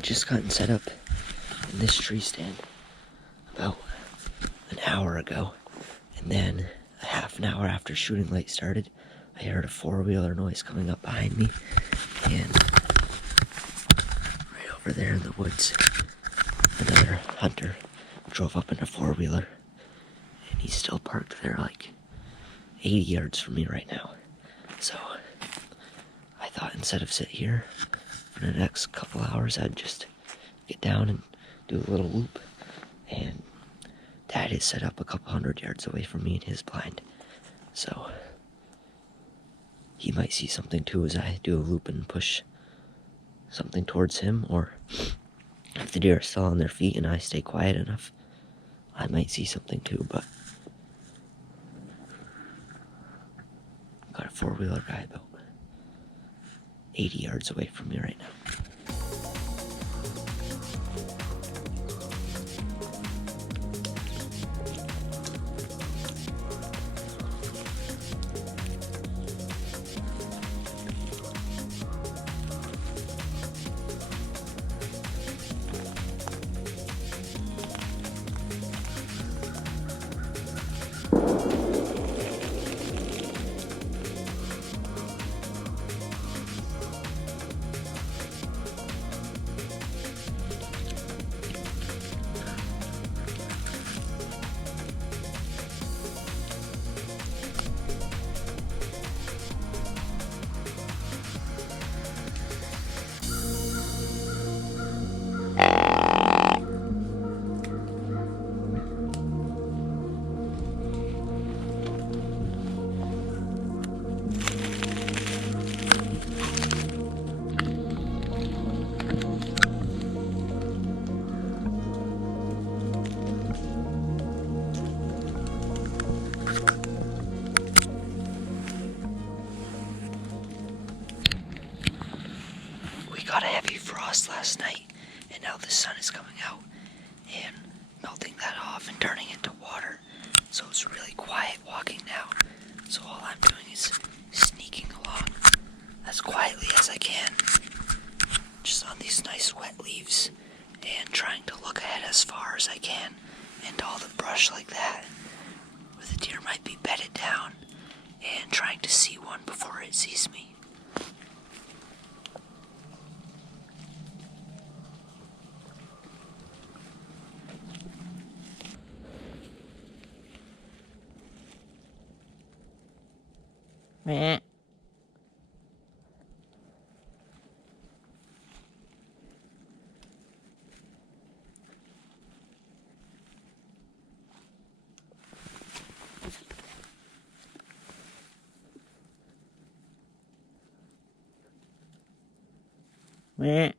had just gotten set up in this tree stand about an hour ago, and then a half an hour after shooting light started, I heard a four-wheeler noise coming up behind me, and right over there in the woods, another hunter drove up in a four-wheeler, and he's still parked there like 80 yards from me right now. So I thought instead of sit here for the next couple hours, I'd just get down and do a little loop. And Dad is set up a couple 100 yards away from me in his blind, so he might see something too as I do a loop and push something towards him, or if the deer are still on their feet and I stay quiet enough, I might see something too. But got a four-wheeler guy about 80 yards away from me right now. Got a heavy frost last night, and now the sun is coming out and melting that off and turning into water, so it's really quiet walking now. So all I'm doing is sneaking along as quietly as I can, just on these nice wet leaves, and trying to look ahead as far as I can into all the brush like that, where the deer might be bedded down, and trying to see one before it sees me. Meh. Meh.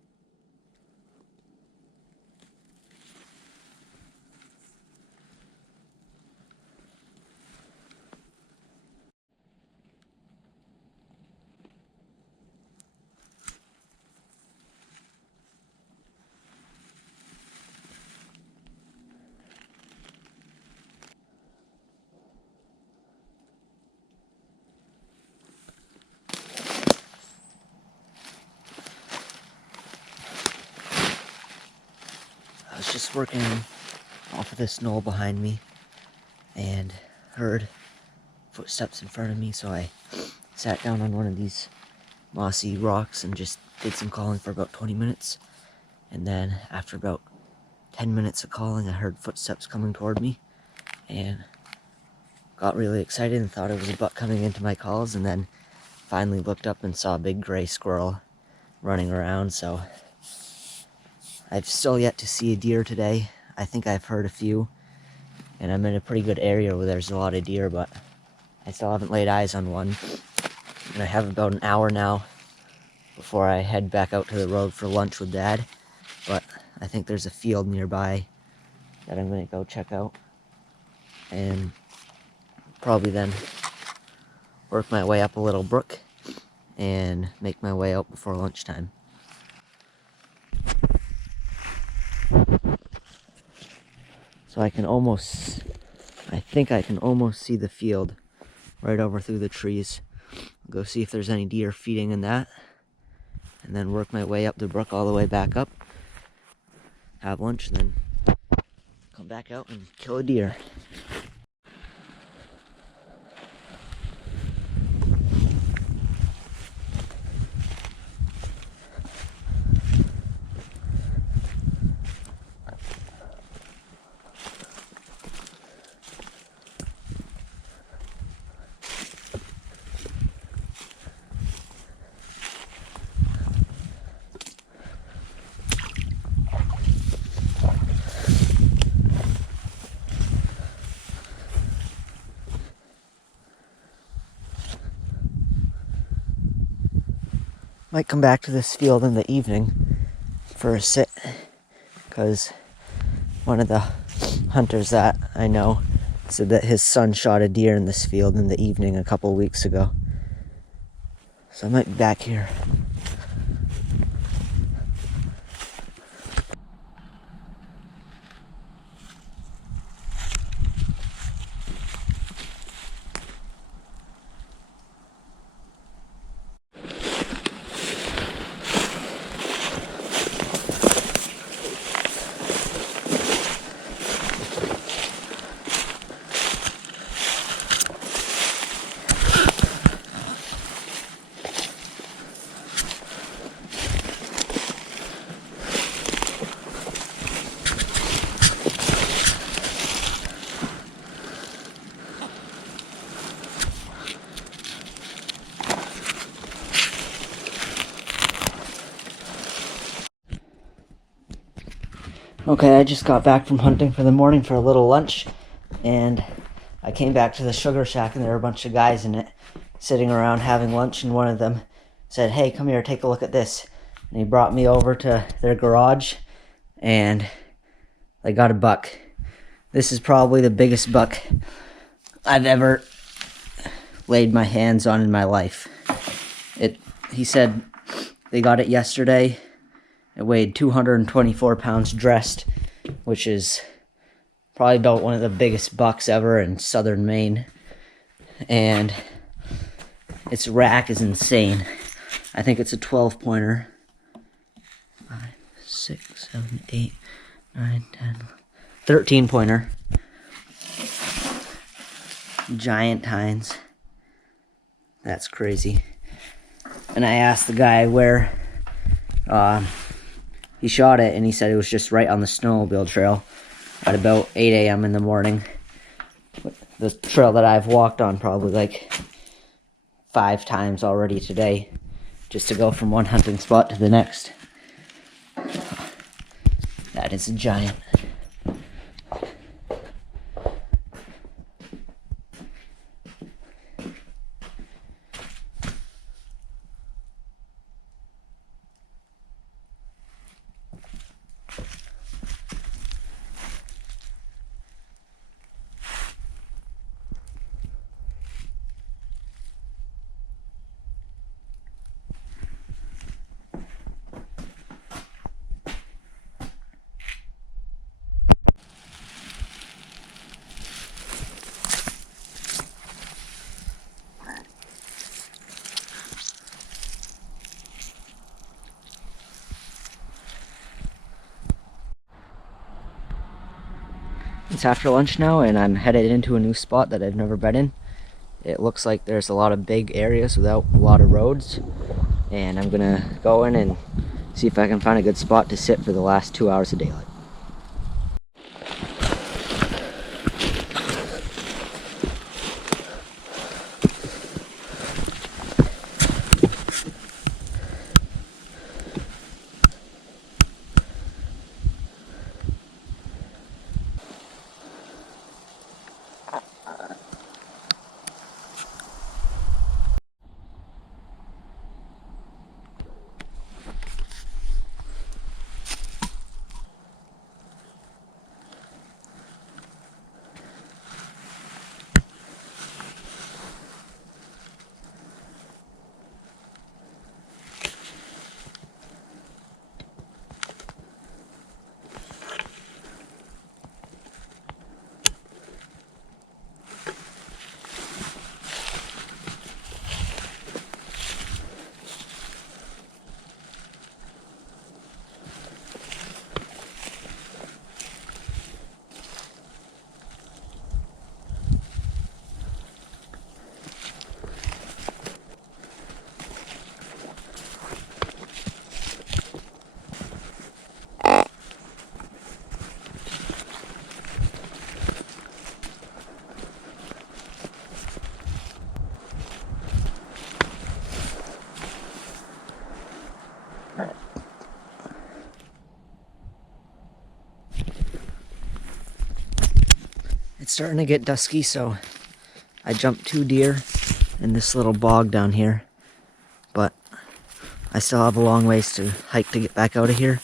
I was just working off of this knoll behind me and heard footsteps in front of me, so I sat down on one of these mossy rocks and just did some calling for about 20 minutes. And then after about 10 minutes of calling, I heard footsteps coming toward me and got really excited and thought it was a buck coming into my calls, and then finally looked up and saw a big gray squirrel running around. So I've still yet to see a deer today. I think I've heard a few, and I'm in a pretty good area where there's a lot of deer, but I still haven't laid eyes on one. And I have about an hour now before I head back out to the road for lunch with Dad. But I think there's a field nearby that I'm going to go check out, and probably then work my way up a little brook and make my way out before lunchtime. So I think I can almost see the field right over through the trees. I'll go see if there's any deer feeding in that, and then work my way up the brook all the way back up, have lunch, and then come back out and kill a deer. Might come back to this field in the evening for a sit, because one of the hunters that I know said that his son shot a deer in this field in the evening a couple weeks ago. So I might be back here. Okay, I just got back from hunting for the morning for a little lunch, and I came back to the sugar shack, and there were a bunch of guys in it sitting around having lunch, and one of them said, "Hey, come here, take a look at this." And he brought me over to their garage, and they got a buck. This is probably the biggest buck I've ever laid my hands on in my life. He said they got it yesterday. It weighed 224 pounds dressed, which is probably about one of the biggest bucks ever in southern Maine. And its rack is insane. I think it's a 12-pointer. 5, 6, 7, 8, 9, 10, 13-pointer. Giant tines. That's crazy. And I asked the guy where he shot it, and he said it was just right on the snowmobile trail at about 8 a.m. in the morning. The trail that I've walked on probably like 5 times already today, just to go from one hunting spot to the next. That is a giant. It's after lunch now, and I'm headed into a new spot that I've never been in. It looks like there's a lot of big areas without a lot of roads, and I'm gonna go in and see if I can find a good spot to sit for the last 2 hours of daylight. It's starting to get dusky, so I jumped 2 deer in this little bog down here. But I still have a long ways to hike to get back out of here.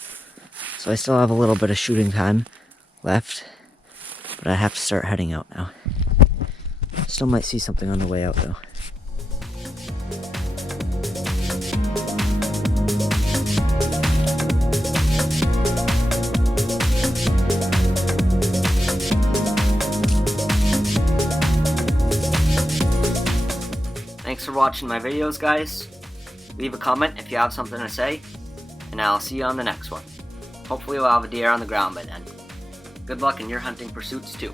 So I still have a little bit of shooting time left. But I have to start heading out now. Still might see something on the way out though. Thanks for watching my videos, guys. Leave a comment if you have something to say, and I'll see you on the next one. Hopefully we'll have a deer on the ground by then. Good luck in your hunting pursuits too.